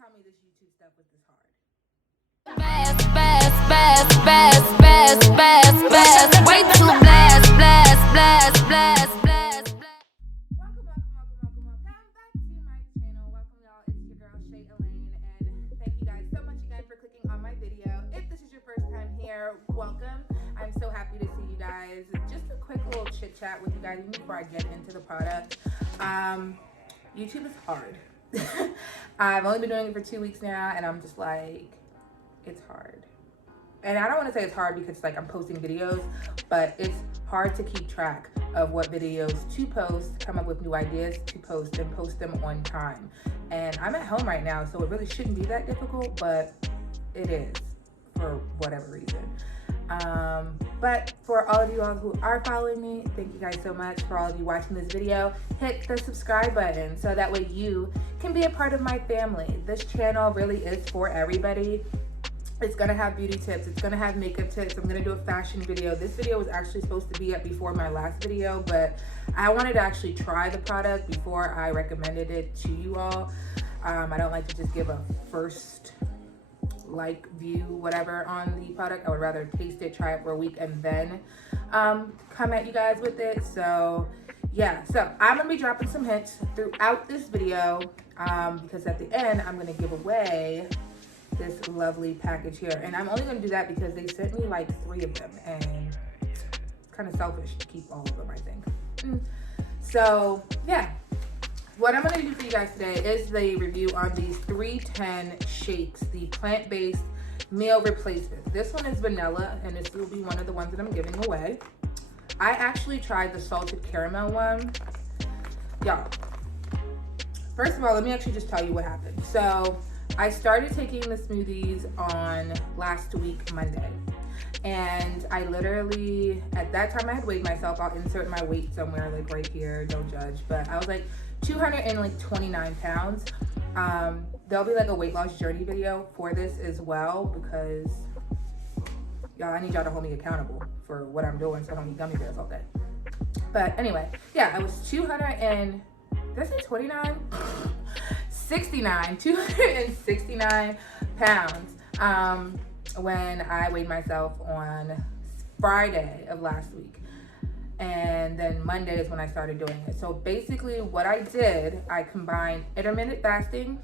tell me this YouTube stuff was this hard. Way too blast. Welcome back to my channel. Welcome y'all. It's your girl Shay Elaine, and thank you guys so much again for clicking on my video. If this is your first time here, welcome. I'm so happy to see you guys. Just a quick little chit chat with you guys before I get into the product. YouTube is hard. I've only been doing it for 2 weeks now, and I'm just like, it's hard. And I don't want to say it's hard because like I'm posting videos, but it's hard to keep track of what videos to post, come up with new ideas to post, and post them on time. And I'm at home right now, so it really shouldn't be that difficult, but it is for whatever reason. But for all of you all who are following me, thank you guys so much. For all of you watching this video, hit the subscribe button so that way you can be a part of my family. This channel really is for everybody. It's gonna have beauty tips, it's gonna have makeup tips, I'm gonna do a fashion video. This video was actually supposed to be up before my last video, but I wanted to actually try the product before I recommended it to you all. I don't like to just give a first view, whatever, on the product. I would rather taste it, try it for a week, and then come at you guys with it. So yeah, so I'm gonna be dropping some hints throughout this video because at the end I'm gonna give away this lovely package here, and I'm only gonna do that because they sent me like 3 of them, and it's kind of selfish to keep all of them, I think. So yeah, what I'm gonna do for you guys today is the review on these 310 shakes, the plant-based meal replacement. This one is vanilla, and this will be one of the ones that I'm giving away. I actually tried the salted caramel one. Y'all, first of all, let me actually just tell you what happened. So I started taking the smoothies on last week, Monday. And I literally, at that time I had weighed myself. I'll insert my weight somewhere, like right here, don't judge. But I was like 229 pounds. There'll be like a weight loss journey video for this as well, because y'all, I need y'all to hold me accountable for what I'm doing so I don't eat gummy bears all day. But anyway, yeah, I was 269 pounds when I weighed myself on Friday of last week. And then Monday is when I started doing it. So basically what I did, I combined intermittent fasting,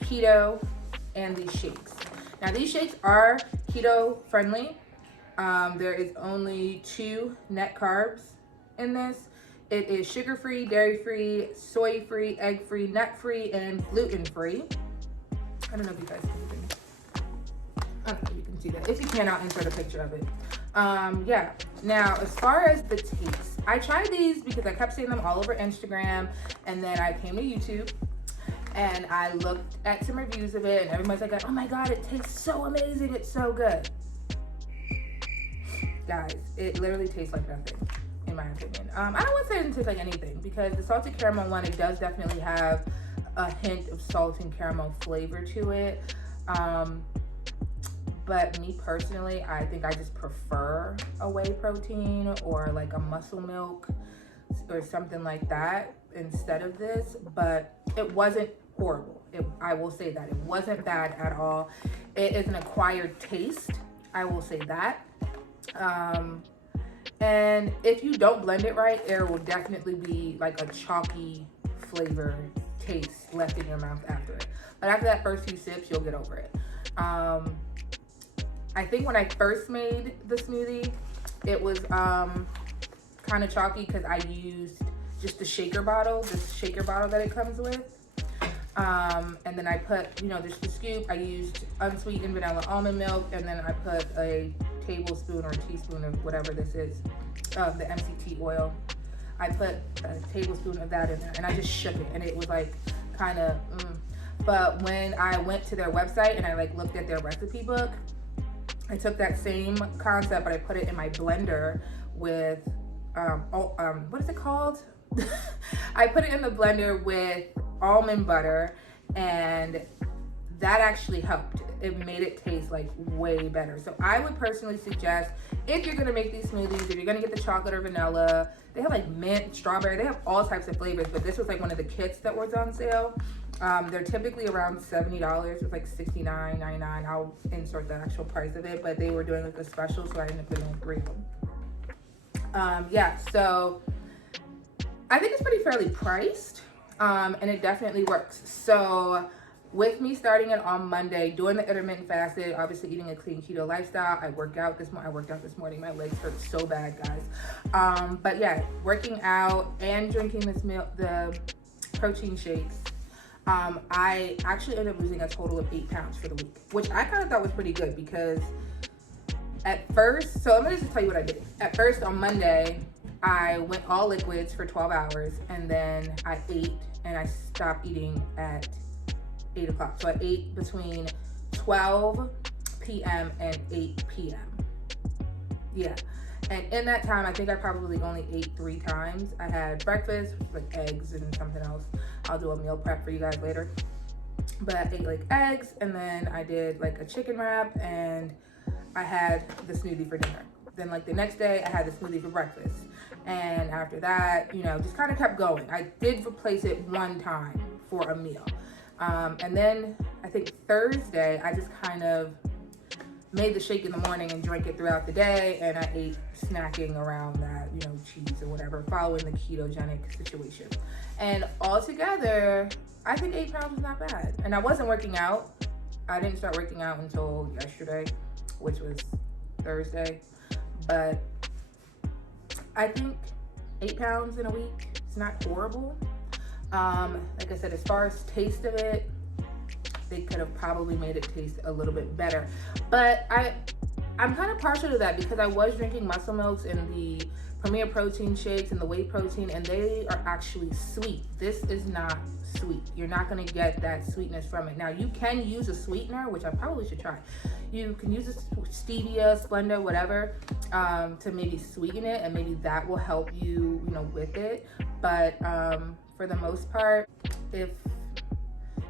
keto, and these shakes. Now these shakes are keto friendly. There is only 2 net carbs in this. It is sugar-free, dairy-free, soy-free, egg-free, nut-free, and gluten-free. I don't know if you guys can see it. I don't know if you can see that. If you can, I'll insert a picture of it. Yeah. Now, as far as the taste, I tried these because I kept seeing them all over Instagram, and then I came to YouTube, and I looked at some reviews of it, and everybody's like, oh my God, it tastes so amazing, it's so good. Guys, it literally tastes like nothing, in my opinion. I don't want to say it doesn't taste like anything, because the salted caramel one, it does definitely have a hint of salt and caramel flavor to it. But me personally, I think I just prefer a whey protein or like a muscle milk or something like that instead of this. But it wasn't horrible. I will say that. It wasn't bad at all. It is an acquired taste. I will say that. And if you don't blend it right, there will definitely be like a chalky flavor taste left in your mouth after it. But after that first few sips, you'll get over it. I think when I first made the smoothie, it was kind of chalky because I used just the shaker bottle, that it comes with. And then I put, just the scoop, I used unsweetened vanilla almond milk, and then I put a tablespoon or a teaspoon of whatever this is, of the MCT oil. I put a tablespoon of that in there, and I just shook it, and it was like kind of, But when I went to their website and I like looked at their recipe book, I took that same concept, but I put it in my blender with, what is it called? I put it in the blender with almond butter, and that actually helped. It made it taste like way better. So I would personally suggest, if you're gonna make these smoothies, if you're gonna get the chocolate or vanilla, they have like mint, strawberry, they have all types of flavors, but this was like one of the kits that was on sale. They're typically around $70. It's like $69.99. I'll insert the actual price of it, but they were doing like a special, so I ended up getting 3 of them. Yeah, so I think it's pretty fairly priced, and it definitely works. So with me starting it on Monday, doing the intermittent fasting, obviously eating a clean keto lifestyle. I worked out this morning. My legs hurt so bad, guys. But yeah, working out and drinking the protein shakes. I actually ended up losing a total of 8 pounds for the week, which I kind of thought was pretty good because at first, so let me just tell you what I did. At first on Monday, I went all liquids for 12 hours and then I ate and I stopped eating at 8 o'clock. So I ate between 12 p.m. and 8 p.m. Yeah. And in that time, I think I probably only ate 3 times. I had breakfast, like eggs and something else. I'll do a meal prep for you guys later. But I ate like eggs, and then I did like a chicken wrap, and I had the smoothie for dinner. Then like the next day, I had the smoothie for breakfast. And after that, you know, just kind of kept going. I did replace it 1 time for a meal. And then I think Thursday, I just kind of made the shake in the morning and drank it throughout the day, and I ate snacking around that, you know, cheese or whatever, following the ketogenic situation. And altogether, I think 8 pounds was not bad. And I wasn't working out. I didn't start working out until yesterday, which was Thursday. But I think 8 pounds in a week is not horrible. Like I said, as far as taste of it, they could have probably made it taste a little bit better. But I'm kind of partial to that because I was drinking muscle milks and the Premier protein shakes and the whey protein, and they are actually sweet. This is not sweet. You're not going to get that sweetness from it. Now, you can use a sweetener, which I probably should try. You can use a stevia, Splenda, whatever, to maybe sweeten it, and maybe that will help you, you know, with it. But for the most part, if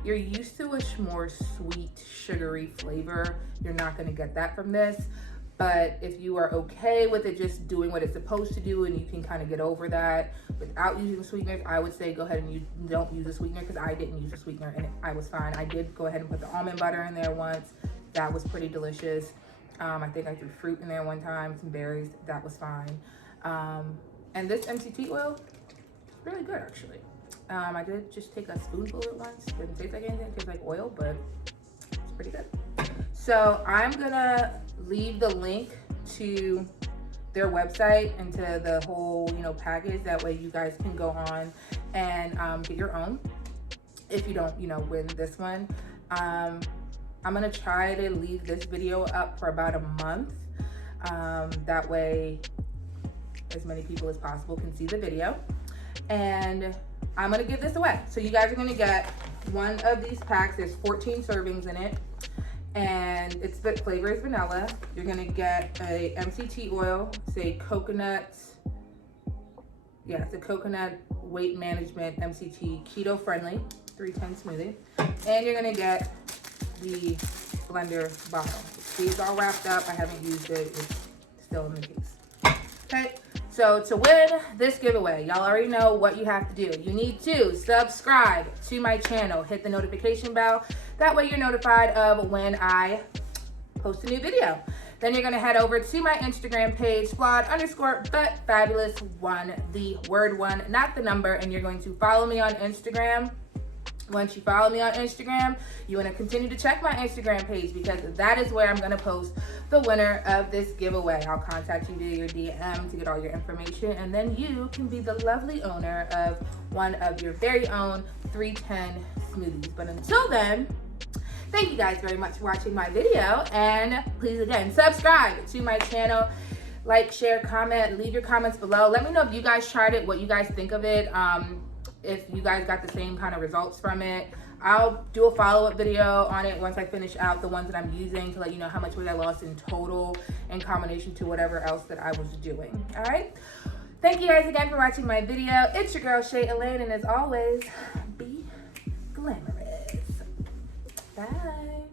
you're used to a more sweet, sugary flavor, you're not going to get that from this. But if you are okay with it just doing what it's supposed to do and you can kind of get over that without using sweeteners, I would say go ahead and don't use a sweetener, because I didn't use a sweetener and I was fine. I did go ahead and put the almond butter in there once. That was pretty delicious. I think I threw fruit in there one time, some berries. That was fine. And this MCT oil, really good actually. I did just take a spoonful of it once. Didn't taste like anything, it tastes like oil, but it's pretty good. So I'm gonna leave the link to their website and to the whole, you know, package. That way you guys can go on and get your own if you don't, you know, win this one. I'm gonna try to leave this video up for about a month. That way as many people as possible can see the video. And I'm gonna give this away. So you guys are gonna get one of these packs. There's 14 servings in it, and it's the flavor is vanilla. You're gonna get a MCT oil, say coconut. Yeah, it's a coconut weight management MCT keto friendly 310 smoothie, and you're gonna get the blender bottle. These all wrapped up. I haven't used it. It's still in the case. Okay. So to win this giveaway, y'all already know what you have to do. You need to subscribe to my channel, hit the notification bell. That way you're notified of when I post a new video. Then you're gonna head over to my Instagram page, flawed_but_fabulous1, the word 1, not the number, and you're going to follow me on Instagram. Once you follow me on Instagram, you want to continue to check my Instagram page, because that is where I'm going to post the winner of this giveaway. I'll contact you via your DM to get all your information, and then you can be the lovely owner of one of your very own 310 smoothies. But until then, thank you guys very much for watching my video, and please again, subscribe to my channel. Like, share, comment, leave your comments below. Let me know if you guys tried it, what you guys think of it. If you guys got the same kind of results from it. I'll do a follow-up video on it once I finish out the ones that I'm using to let you know how much weight I lost in total in combination to whatever else that I was doing. All right. Thank you guys again for watching my video. It's your girl, Shay Elaine, and as always, be glamorous. Bye.